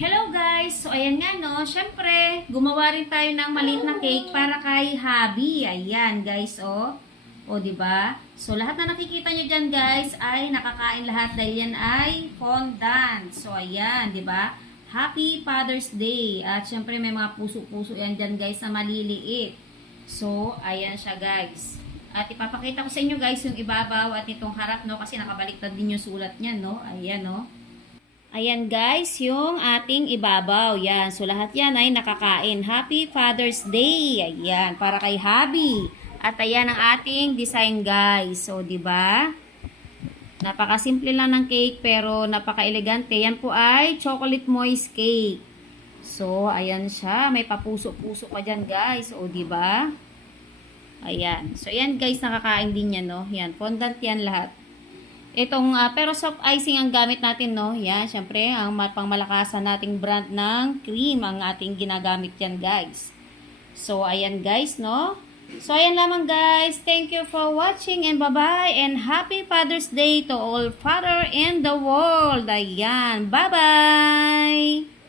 Hello guys! So ayan nga no, syempre gumawa rin tayo ng maliit na cake para kay Habi. Ayan guys oh. O di ba? So lahat na nakikita nyo dyan guys ay nakakain lahat dahil yan ay fondant. So ayan, di ba? Happy Father's Day. At syempre may mga puso-puso yan dyan guys na maliliit. So ayan siya guys. At ipapakita ko sa inyo guys yung ibabaw at itong harap no kasi nakabaliktad din yung sulat niya no. Ayan no. Ayan guys, yung ating ibabaw. Yan. So lahat yan ay nakakain. Happy Father's Day. Ayan, para kay Habi. At ayan ang ating design guys. So, 'di ba? Napakasimple lang ng cake pero napaka-elegante. Yan po ay chocolate moist cake. So, ayan siya. May papuso-puso pa diyan guys. O, 'di ba? Ayan. So, ayan guys, nakakain din yan, no? Yan, fondant yan lahat. Itong, pero soft icing ang gamit natin, no? Yan, syempre, ang pangmalakasan nating brand ng cream ang ating ginagamit yan, guys. So, ayan, guys, no? So, ayan lamang, guys. Thank you for watching and bye-bye and Happy Father's Day to all father in the world. Ayan, bye-bye!